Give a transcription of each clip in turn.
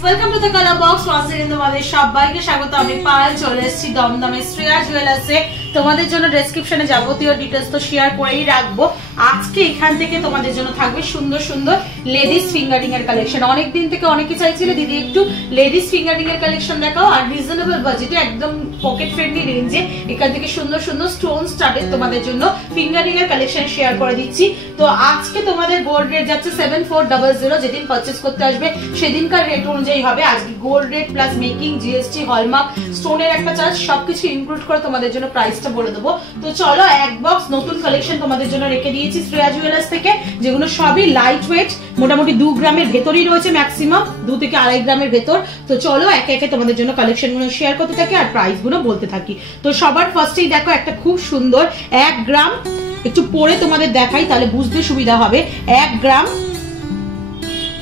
Welcome to the colour box. Once again তোমাদের সবাইকে স্বাগত। আমি পায়েল চলে এসেছি দমদমে শ্রেয়া জুয়েলার্সে। তোমাদের জন্য ডেসক্রিপশনে যাবতীয় ডিটেলস তো শেয়ার করেই রাখবো। আজকে এখান থেকে তোমাদের জন্য থাকবে সুন্দর সুন্দর লেডিস ফিঙ্গারিং এর কালেকশন। অনেকদিন থেকে অনেকে চাইছিল দিদি একটু লেডিস ফিঙ্গারিং এর কালেকশন দেখাও, আর রিজনেবল বাজেটে একদম পকেট ফ্রেন্ডলি রেঞ্জে এখান থেকে সুন্দর সুন্দর স্টোন স্টাডেড তোমাদের জন্য ফিঙ্গারিং এর কালেকশন শেয়ার করে দিচ্ছি। তো আজকে তোমাদের গোল্ড রেট যাচ্ছে 7400। যেদিন পারচেজ করতে আসবে সেদিনকার রেট অনুযায়ী হবে। আজকে gold rate plus making, GST, hallmark, স্টোনের একটা চার্জ সবকিছু ইনক্লুড করে তোমাদের জন্য প্রাইসটা বলে দেবো। তো চলো, এক বক্স নতুন কালেকশন তোমাদের জন্য রেখে দিয়েছি শ্রেয়া জুয়েলার্স থেকে, যেগুলো সবই লাইট ওয়েট, মোটামুটি 2 গ্রামের ভেতরই রয়েছে, ম্যাক্সিমাম 2 থেকে 2.5 গ্রামের ভেতর। তো চলো একে একে তোমাদের জন্য কালেকশন গুলো শেয়ার করতে থাকি আর প্রাইস গুলো বলতে থাকি। তো সবার ফার্স্টেই দেখো একটা খুব সুন্দর 1 গ্রাম, একটু পরে তোমাদের দেখাই তাহলে বুঝতে সুবিধা হবে। 1 গ্রাম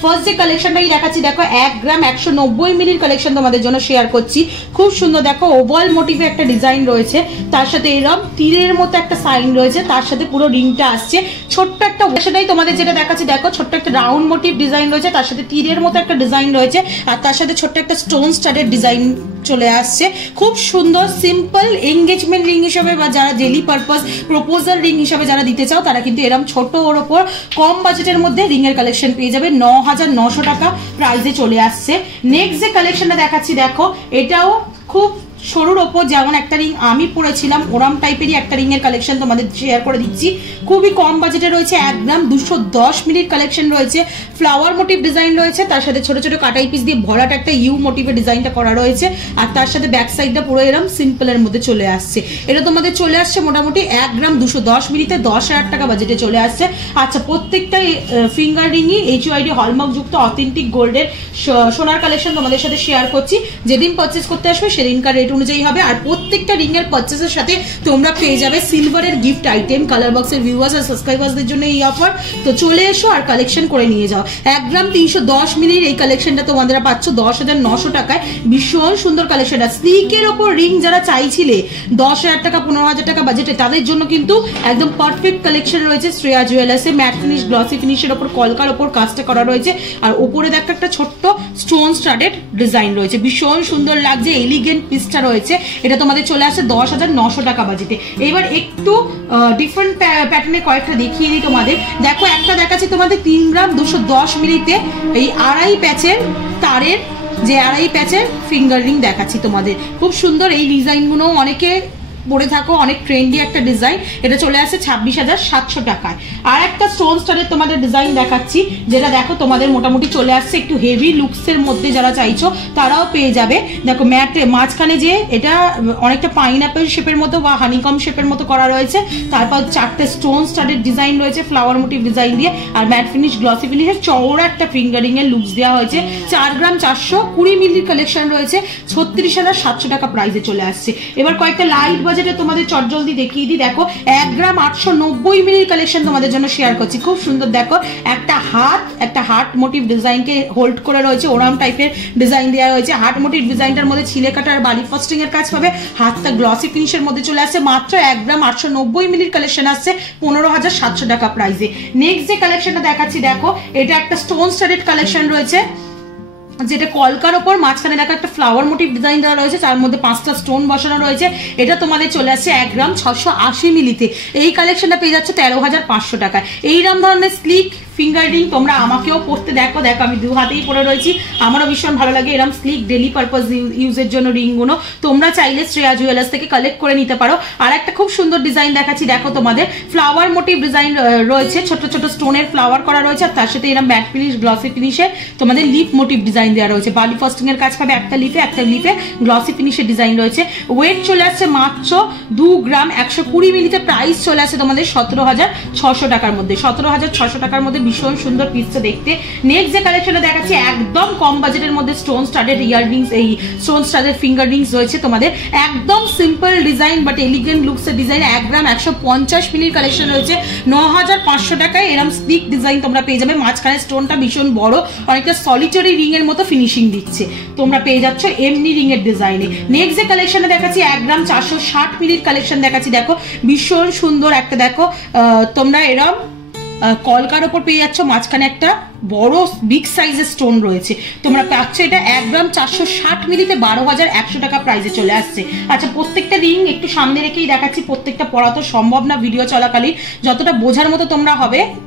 ফার্স্ট যে কালেকশনটাই দেখাচ্ছি, দেখো 1 গ্রাম 190 মিলির কালেকশন তোমাদের জন্য শেয়ার করছি। খুব সুন্দর, দেখো ওভাল মোটিভে একটা ডিজাইন রয়েছে, তার সাথে এরকম তীরের মতো একটা সাইন রয়েছে, তার সাথে পুরো রিংটা আসছে। ছোট্ট একটা, সেটাই তোমাদের যেটা দেখাচ্ছি, দেখো ছোট্ট একটা রাউন্ড মোটিভ ডিজাইন রয়েছে, তার সাথে তীরের মতো একটা ডিজাইন রয়েছে, আর তার সাথে ছোট্ট একটা স্টোন স্টাডেড ডিজাইন চলে আসছে। খুব সুন্দর সিম্পল এঙ্গেজমেন্ট রিং হিসেবে বা যারা ডেলি পারপাস প্রপোজাল রিং হিসেবে যারা দিতে চাও তারা কিন্তু এরকম ছোট ওর ওপর কম বাজেটের মধ্যে রিং এর কালেকশন পেয়ে যাবে। 9900 টাকা প্রাইসে চলে আসছে। নেক্সট যে কালেকশনটা দেখাচ্ছি, দেখো এটাও খুব সরুর ওপর যেমন একটা রিং আমি পরেছিলাম ওরাম টাইপেরই একটা রিং এর কালেকশন তোমাদের শেয়ার করে দিচ্ছি। খুবই কম বাজেটে রয়েছে, 1 গ্রাম 210 মিলির কালেকশন রয়েছে। ফ্লাওয়ার মোটিভ ডিজাইন রয়েছে, তার সাথে ছোট ছোট কাটাই পিস দিয়ে ভরাট একটা ইউ মোটিভের ডিজাইনটা করা রয়েছে, আর তার সাথে ব্যাক সাইডটা পুরো এরকম সিম্পলের মধ্যে চলে আসছে। এটা তোমাদের চলে আসছে মোটামুটি 1 গ্রাম 210 মিলিতে 10,000 টাকা বাজেটে চলে আসছে। আচ্ছা, প্রত্যেকটা ফিঙ্গার রিংই এইচইউআইডি হলমার্ক যুক্ত অথেন্টিক গোল্ডের সোনার কালেকশন তোমাদের সাথে শেয়ার করছি। যেদিন পারচেজ করতে আসবে সেদিনকার রেট অনুযায়ী হবে। আর প্রত্যেকটা রিং এর পারচেজের সাথে তোমরা পেয়ে যাবে সিলভারের গিফট আইটেম। কালার বক্সের ভিউয়ার্স আর সাবস্ক্রাইবারদের জন্য এই অফার। তো চলে এসো আর কালেকশন করে নিয়ে যাও। 1 গ্রাম 310 মিলির এই কালেকশনটা তোমরা পাচ্ছ 10,900 টাকায়। ভীষণ সুন্দর কালেকশন। স্লিকের ওপর রিং যারা চাইছিলে 10,000 টাকা 15,000 টাকা বাজেটে, তাদের জন্য কিন্তু একদম পারফেক্ট কালেকশন রয়েছে শ্রেয়া জুয়েলার্সে। ম্যাট ফিনিশ, গ্লসি ফিনিশের ওপর কলকার ওপর কাজটা করা রয়েছে, আর ওপরে দেখো একটা ছোট্ট স্টোন স্টাডেড ডিজাইন রয়েছে। ভীষণ সুন্দর লাগছে, এলিগেন্ট পিসটা রয়েছে। এটা তোমাদের চলে আসছে 10,900 টাকা বাজেটে। এবার একটু ডিফারেন্ট প্যাটার্নে কয়েকটা দেখিয়ে দিই তোমাদের। দেখো একটা দেখাচ্ছি তোমাদের 3 গ্রাম 210 মিলিতে এই 2.5 প্যাচের তারের, যে 2.5 প্যাচের ফিঙ্গার রিং দেখাচ্ছি তোমাদের। খুব সুন্দর এই ডিজাইনগুলো অনেকে পরে থাকো, অনেক ট্রেন্ডি একটা ডিজাইন। এটা চলে আসছে 26,700 টাকায়। আর একটা স্টোন স্টারের তোমাদের ডিজাইন দেখাচ্ছি, যেটা দেখো তোমাদের মোটামুটি চলে আসছে একটু হেভি লুকসের মধ্যে যারা চাইছো তারাও পেয়ে যাবে। দেখো ম্যাটে মাঝখানে যে এটা অনেকটা পাইনঅ্যাপেল শেপের মতো বা হানিকম শেপের মতো করা রয়েছে, তারপর 4টে স্টোন স্টারের ডিজাইন রয়েছে ফ্লাওয়ার মোটিভ ডিজাইন দিয়ে, আর ম্যাট ফিনিশ গ্লসি ফিনিশের চওড়া একটা ফিঙ্গারিং এর লুকস দেওয়া হয়েছে। 4 গ্রাম 420 মিলির কালেকশন রয়েছে, 36,700 টাকা প্রাইসে চলে আসছে। এবার কয়েকটা লাইট বাজেটে তোমাদের চটজলদি দেখিয়ে দিই। দেখো 1 গ্রাম 890 মিলির কালেকশন তোমাদের জন্য শেয়ার করছি। খুব সুন্দর, দেখো একটা হার্ট মোটিভ ডিজাইনকে হোল্ড করে রয়েছে, ওরাম টাইপের ডিজাইন দেওয়া হয়েছে। হার্ট মোটিভ ডিজাইনটার মধ্যে ছিলে কাটা আর বালি ফাস্টিং এর কাজ পাবে। হাতটা গ্লসি ফিনিশের মধ্যে চলে আসছে। মাত্র 1 গ্রাম 890 মিলির কালেকশন আসছে 15,700 টাকা প্রাইসে। নেক্সট যে কালেকশনটা দেখাচ্ছি, দেখো এটা একটা স্টোন স্টাডেড কালেকশন রয়েছে, যেটা কলকার ওপর মাঝখানে দেখো একটা ফ্লাওয়ার মোটিভ ডিজাইন দেওয়া রয়েছে, তার মধ্যে 5টা স্টোন বসানো রয়েছে। এটা তোমাদের চলে আসছে 1 গ্রাম 680 মিলিতে। এই কালেকশনটা পেয়ে যাচ্ছে 13,500 টাকায়। এইরকম ধরনের স্লিক ফিঙ্গার রিং তোমরা আমাকেও পরতে দেখো আমি 2 হাতেই পরে রয়েছি, আমারও ভীষণ ভালো লাগে এরকম স্লিক ডেলি পারপাস ইউজের জন্য রিংগুলো। তোমরা চাইলে শ্রেয়া জুয়েলার্স থেকে কালেক্ট করে নিতে পারো। আর একটা খুব সুন্দর ডিজাইন দেখাচ্ছি, দেখো তোমাদের ফ্লাওয়ার মোটিভ ডিজাইন রয়েছে, ছোট ছোট স্টোনের ফ্লাওয়ার করা রয়েছে, আর তার সাথে এরকম ম্যাট ফিনিশ গ্লসি ফিনিশে তোমাদের লিপ মোটিভ ডিজাইন দেওয়া রয়েছে। বালি ফাস্টিং এর কাজ পাবে একটা লিপে গ্লসি ফিনিশের ডিজাইন রয়েছে। ওয়েট চলে আসছে মাত্র 2 গ্রাম 120 মিলিতে। প্রাইস চলে আসছে তোমাদের 17,600 টাকার মধ্যে। 17,600 টাকার মধ্যে ভীষণ সুন্দর পিসটা দেখতে। নেক্সট যে কালেকশনটা দেখাচ্ছি একদম কম বাজেটের মধ্যে স্টোন স্টাডেড ইয়াররিংস, এই স্টোন স্টাডেড ফিঙ্গার রিংস রয়েছে তোমাদের। একদম সিম্পল ডিজাইন বাট এলিগেন্ট লুকসের ডিজাইন। 1 গ্রাম 150 মিলির কালেকশন রয়েছে 9,500 টাকায়। এরকম স্লিক ডিজাইন তোমরা পেয়ে যাবে। মাঝখানে স্টোনটা ভীষণ বড়, অনেকটা সলিটারি রিং এর মতো ফিনিশিং দিচ্ছে। তোমরা পেয়ে যাচ্ছ এমনি রিং এর ডিজাইনে। নেক্সট যে কালেকশনটা দেখাচ্ছি 1 গ্রাম 460 মিলির কালেকশন দেখাচ্ছি। দেখো ভীষণ সুন্দর একটা, দেখো তোমরা এরকম কলকার ওপর পেয়ে যাচ্ছ, মাঝখানে একটা বড় বিগ সাইজের স্টোন রয়েছে। তোমরা পাচ্ছ এটা 1 গ্রাম 460 মিলিতে 12,100 টাকা প্রাইসে চলে আসছে। আচ্ছা, প্রত্যেকটা রিং একটু সামনে রেখেই দেখাচ্ছি, প্রত্যেকটা পরা তো সম্ভব না ভিডিও চলাকালীন, যতটা বোঝার মতো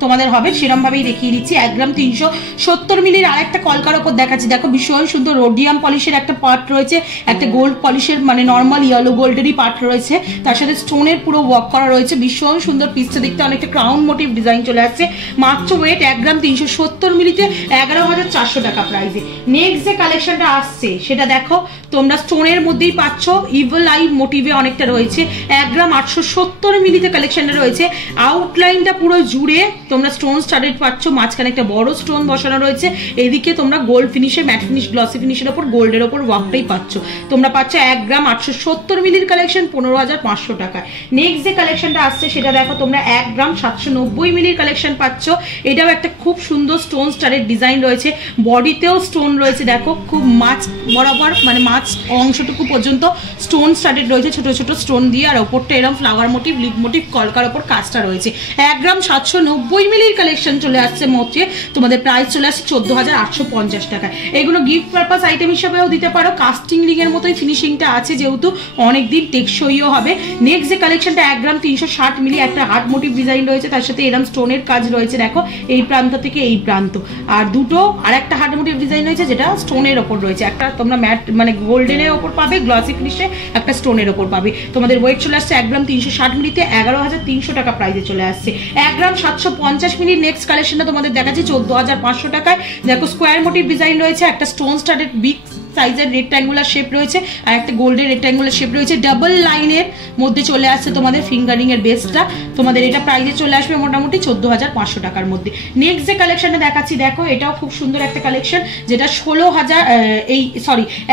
তোমাদের হবে সেরকম ভাবেই দেখিয়ে দিচ্ছি। 1 গ্রাম 370 মিলির আর একটা কলকার ওপর দেখাচ্ছি, দেখো ভীষণ সুন্দর রোডিয়াম পলিশের একটা পার্ট রয়েছে, একটা গোল্ড পলিশের মানে নর্মাল ইয়েলো গোল্ডেরই পার্ট রয়েছে, তার সাথে স্টোনের পুরো ওয়ার্ক করা রয়েছে, ভীষণ সুন্দর। পিসটা দেখতে অনেকটা ক্রাউন মোটিভ ডিজাইন চলে আসছে। মাত্র ওয়েট 1 গ্রাম 370 মিলিতে 11,400 টাকা প্রাইসে। নেক্সট যে কালেকশনটা আসছে সেটা দেখো, তোমরা স্টোনের মধ্যেই পাচ্ছ, ইভিল আই মোটিভে অনেকটা রয়েছে। 1 গ্রাম 870 মিলিতে কালেকশনটা রয়েছে। আউটলাইনটা পুরো জুড়ে তোমরা স্টোন স্টাডেড পাচ্ছ, মাঝখানে একটা বড় স্টোন বসানো রয়েছে, এদিকে তোমরা গোল্ড ফিনিশে ম্যাট ফিনিশ গ্লসি ফিনিশের ওপর গোল্ডের ওপর ওয়ার্কটাই পাচ্ছ। তোমরা পাচ্ছ 1 গ্রাম 870 মিলির কালেকশন 15,500 টাকায়। নেক্সট যে কালেকশনটা আসছে সেটা দেখো, তোমরা 1 গ্রাম 790 মিলির কালেকশন পাচ্ছ। এটাও একটা খুব সুন্দর স্টোন স্টাডেড ডিজাইন রয়েছে, বডিতেও স্টোন রয়েছে, দেখো খুব মাছ বরাবর মানে মাছ অংশটুকু পর্যন্ত স্টোন স্টাডেড রয়েছে ছোট ছোট স্টোন দিয়ে, আর ওপরটা এরকম ফ্লাওয়ার মোটিভ লিপ মোটিভ কলকার ওপর কাজটা রয়েছে। 1 গ্রাম 790 মিলির কালেকশন চলে আসছে মোটে, তোমাদের প্রাইস চলে আসছে 14,850 টাকায়। এগুলো গিফট পারপাস আইটেম হিসেবেও দিতে পারো, কাস্টিং রিং এর মতোই ফিনিশিংটা আছে যেহেতু অনেকদিন টেকসইও হবে। নেক্সট যে কালেকশনটা 1 গ্রাম 360 মিলি, একটা হার্ট মোটিভ ডিজাইন রয়েছে, তার সাথে এরকম স্টোনের কাজ রয়েছে, দেখো এই প্রান্ত থেকে এই প্রান্ত, আর দুটো আর একটা হার্ট মোটিভ ডিজাইন রয়েছে যেটা স্টোনের ওপর রয়েছে, একটা তোমরা ম্যাট মানে গোল্ডেনের ওপর পাবে, গ্লসি ফিনিশে একটা স্টোনের ওপর পাবে। তোমাদের ওয়েট চলে আসছে 1 গ্রাম 360 মিলিতে 11,300 টাকা প্রাইসে চলে আসছে। 1 গ্রাম 750 মিলির নেক্সট কালেকশনটা তোমাদের দেখাচ্ছি 14,500 টাকায়। দেখো স্কোয়ার মোটিভ ডিজাইন রয়েছে, একটা স্টোন স্টাডেড বিগ সাইজের রেক্ট্যাঙ্গুলার শেপ রয়েছে, আর একটা গোল্ডের রেক্ট্যাঙ্গুলার শেপ রয়েছে, ডাবল লাইনের মধ্যে চলে আসছে তোমাদের ফিঙ্গারিং এর বেসটা। তোমাদের এটা প্রাইসে চলে আসবে মোটামুটি 14,500 টাকার মধ্যে। নেক্সট যে কালেকশনটা দেখাচ্ছি দেখো, এটাও খুব সুন্দর একটা কালেকশন, যেটা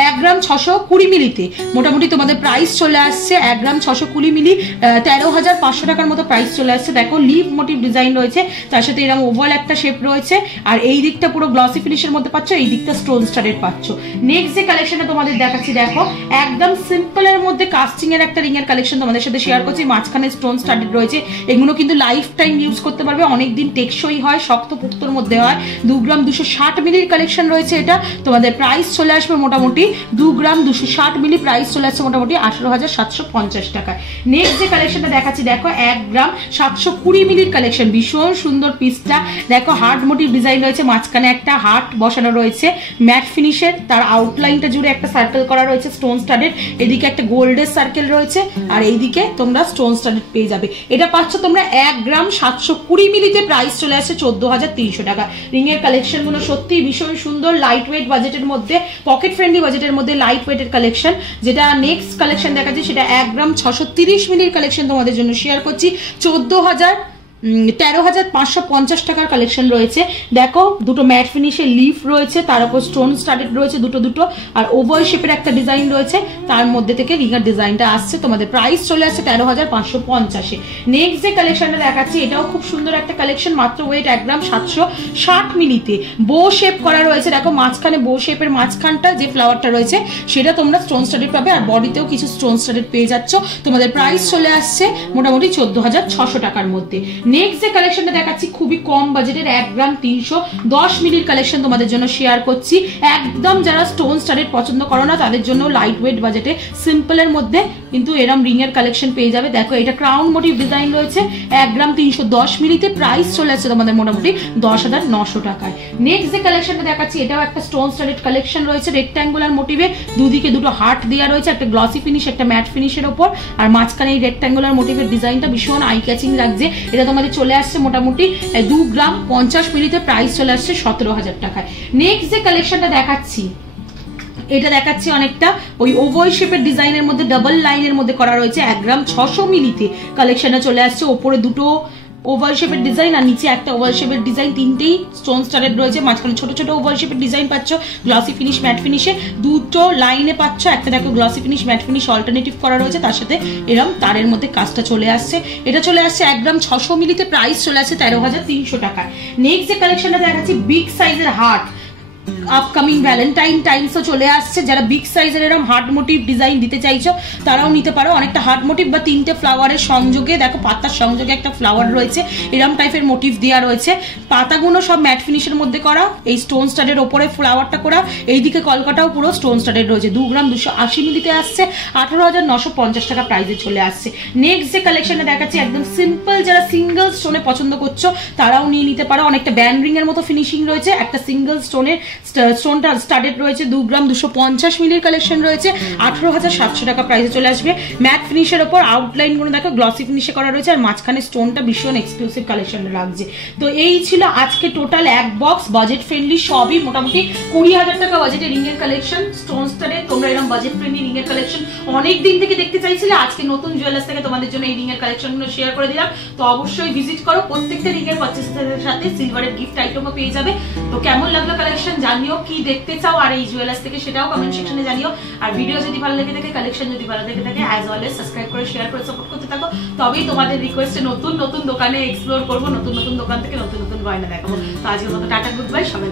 1 গ্রাম 620 মিলিতে মোটামুটি তোমাদের প্রাইস চলে আসছে 1 গ্রাম 620 মিলি 13,500 টাকার মতো প্রাইস চলে আসছে। দেখো লিভ মোটিভ ডিজাইন রয়েছে, তার সাথে এরকম ওভাল একটা শেপ রয়েছে, আর এই দিকটা পুরো গ্লসি ফিনিশের মধ্যে পাচ্ছ, এই দিকটা স্টোন স্টাডেড পাচ্ছ। নেক্সট যে কালেকশনটা তোমাদের দেখাচ্ছি দেখো, একদম সিম্পল এর মধ্যে কাস্টিং এর একটা রিং এর কালেকশন তোমাদের সাথে শেয়ার করছি, মাঝখানে স্টোন স্টাডেড রয়েছে। এগুলো কিন্তু লাইফ টাইম ইউজ করতে পারবে, অনেকদিন টেকসই হয়, শক্ত পুক্তর মধ্যে হয়। 2 গ্রাম 260 মিলির কালেকশন রয়েছে, এটা তোমাদের প্রাইস চলে আসবে মোটামুটি 2 গ্রাম 260 মিলি প্রাইস চলে আসছে মোটামুটি 18,750 টাকায়। নেক্সট যে কালেকশনটা দেখাচ্ছি দেখো, 1 গ্রাম 720 মিলির কালেকশন, ভীষণ সুন্দর পিসটা, দেখো হার্ট মোটিভ ডিজাইন রয়েছে, মাঝখানে একটা হার্ট বসানো রয়েছে ম্যাট ফিনিশের, তার আউটলাইনটা জুড়ে একটা সার্কেল করা রয়েছে স্টোন স্টাডেড, এদিকে একটা গোল্ডের সার্কেল রয়েছে, আর এইদিকে তোমরা স্টোন স্টাডেড পেয়ে যাবে। এটা পাচ্ছ তোমরা 1 গ্রাম 720 মিলিতে, প্রাইস চলে আসছে 14,300 টাকা। রিং এর কালেকশন গুলো সত্যি ভীষণ সুন্দর, লাইট ওয়েট বাজেটের মধ্যে, পকেট ফ্রেন্ডলি বাজেটের মধ্যে লাইট ওয়েটের কালেকশন। যেটা নেক্সট কালেকশন দেখাচ্ছি সেটা 1 গ্রাম 630 মিলির কালেকশন তোমাদের জন্য শেয়ার করছি, 13,550 টাকার কালেকশন রয়েছে। দেখো দুটো ম্যাট ফিনিশের লিফ রয়েছে, তার উপর স্টোন স্টাডেড রয়েছে দুটো, আর ওভাল শেপের একটা ডিজাইন রয়েছে, তার মধ্যে থেকে রিঙের ডিজাইনটা আসছে। তোমাদের প্রাইস চলে আসছে 13,550। নেক্সট যে কালেকশনটা দেখাচ্ছি এটাও খুব সুন্দর একটা কালেকশন, মাত্র ওয়েট 1 গ্রাম 760 মিলিতে, বো শেপ করা রয়েছে, দেখো মাঝখানে বো শেপের মাঝখানটা যে ফ্লাওয়ারটা রয়েছে সেটা তোমরা স্টোন স্টাডেড পাবে, আর বডিতেও কিছু স্টোন স্টাডেড পেয়ে যাচ্ছ। তোমাদের প্রাইস চলে আসছে মোটামুটি 14,600 টাকার মধ্যে। নেক্সট যে কালেকশনটা দেখাচ্ছি খুবই কম বাজেটের 1 গ্রাম 310 মিলির কালেকশন তোমাদের জন্য শেয়ার করছি। একদম যারা স্টোন স্টাডেড পছন্দ করো না তাদের জন্য লাইট ওয়েট বাজেটে সিম্পলের মধ্যে কিন্তু এরম রিং এর কালেকশন পেয়ে যাবে। দেখো এটা ক্রাউন মোটিভ ডিজাইন রয়েছে, 1 গ্রাম 310 মিলিতে, প্রাইস চলে আসছে তোমাদের মোটামুটি 10,900 টাকায়। নেক্সট যে কালেকশনটা দেখাচ্ছি এটাও একটা স্টোন স্টাডেড কালেকশন রয়েছে, রেক্ট্যাঙ্গুলার মোটিভে, দুদিকে দুটো হার্ট দেওয়া রয়েছে, একটা গ্লসি ফিনিশ একটা ম্যাট ফিনিশের ওপর, আর মাঝখানে এই রেক্ট্যাঙ্গুলার মোটিভের ডিজাইনটা ভীষণ আই ক্যাচিং লাগছে। এটা তোমাদের চলে আসছে মোটামুটি 2 গ্রাম 50 মিলিতে, প্রাইস চলে আসছে 17,000 টাকায়। নেক্সট যে কালেকশনটা দেখাচ্ছি এটা দেখাচ্ছি অনেকটা ওই ওভাল শেপের ডিজাইনের মধ্যে ডাবল লাইনের মধ্যে করা রয়েছে, 1 গ্রাম 600 মিলিতে কালেকশনটা চলে আসছে। ওপরে দুটো ওভাল শেপের ডিজাইন আর নিচে একটা ওভাল শেপের ডিজাইন, তিনটেই স্টোন স্টাডেড রয়েছে, মাঝখানে ছোট ছোট ওভাল শেপের ডিজাইন পাচ্ছ, গ্লসি ফিনিশ ম্যাট ফিনিশে দুটো লাইনে পাচ্ছ, একটা দেখো glossy finish mat finish alternative করা রয়েছে, তার সাথে এরম তারের মধ্যে কাজটা চলে আসছে। এটা চলে আসছে 1 গ্রাম 600 মিলিতে, প্রাইস চলে আসছে 13,300 টাকা। নেক্সট যে কালেকশনটা দেখাচ্ছি বিগ সাইজের হার্ট, আপকামিং ভ্যালেন্টাইন টাইমসও চলে আসছে, যারা বিগ সাইজের এরকম হার্ট মোটিভ ডিজাইন দিতে চাইছো তারাও নিতে পারো। অনেকটা হার্ট মোটিভ বা 3টে ফ্লাওয়ারের সংযোগে, দেখো পাতার সংযোগে একটা ফ্লাওয়ার রয়েছে, এরকম টাইপের মোটিভ দেওয়া রয়েছে। পাতাগুলো সব ম্যাট ফিনিশের মধ্যে করা, এই স্টোন স্টাডের ওপরে ফ্লাওয়ারটা করা, এইদিকে কলকাটাও পুরো স্টোন স্টাডের রয়েছে। 2 গ্রাম 280 মিলিতে আসছে, 18,950 টাকা প্রাইসে চলে আসছে। নেক্সট যে কালেকশনে দেখাচ্ছি একদম সিম্পল, যারা সিঙ্গেল স্টোনে পছন্দ করছো তারাও নিয়ে নিতে পারো। অনেকটা ব্যান্ড রিং এর মতো ফিনিশিং রয়েছে, একটা সিঙ্গেল স্টোনটা স্টাডেড রয়েছে, 2 গ্রাম 250 মিলির কালেকশন রয়েছে, 18,700 টাকা প্রাইসে চলে আসবে। ম্যাট ফিনিশের ওপর আউটলাইন গুলো দেখো গ্লসি ফিনিশে করা রয়েছে, আর মাঝখানে স্টোনটা ভীষণ এক্সক্লুসিভ কালেকশন লাগছে। তো এই ছিল আজকে টোটাল এক বক্স বাজেট ফ্রেন্ডলি, সবই মোটামুটি 20,000 টাকা বাজেটে রিং এর কালেকশন। স্টোন স্টারে তোমরা এরকম বাজেট ফ্রেন্ডলি রিং এর কালেকশন অনেক দিন থেকে দেখতে চাইছিলে, আজকে নতুন জুয়েলার্স থেকে তোমাদের জন্য এই রিং এর কালেকশন গুলো শেয়ার করে দিলাম। তো অবশ্যই ভিজিট করো, প্রত্যেকটা রিং এর পারচেজের সাথে সিলভারের গিফট আইটেমও পেয়ে যাবে। তো কেমন লাগলো কালেকশন জানিও, কি দেখতে চাও আর এই জুয়েলার্স থেকে সেটাও কমেন্ট সেকশনে জানিও। আর ভিডিও যদি ভালো লেগে থাকে, কালেকশন যদি ভালো লেগে থাকে, অ্যাজ অলওয়েজ সাবস্ক্রাইব করে শেয়ার করে সাপোর্ট করতে থাকো। তবেই তোমাদের রিকোয়েস্টে নতুন নতুন দোকানে এক্সপ্লোর করবো, নতুন নতুন দোকান থেকে নতুন নতুন গয়না দেখাবো। তো আজকের মতো টাটা, গুড বাই, সবাই।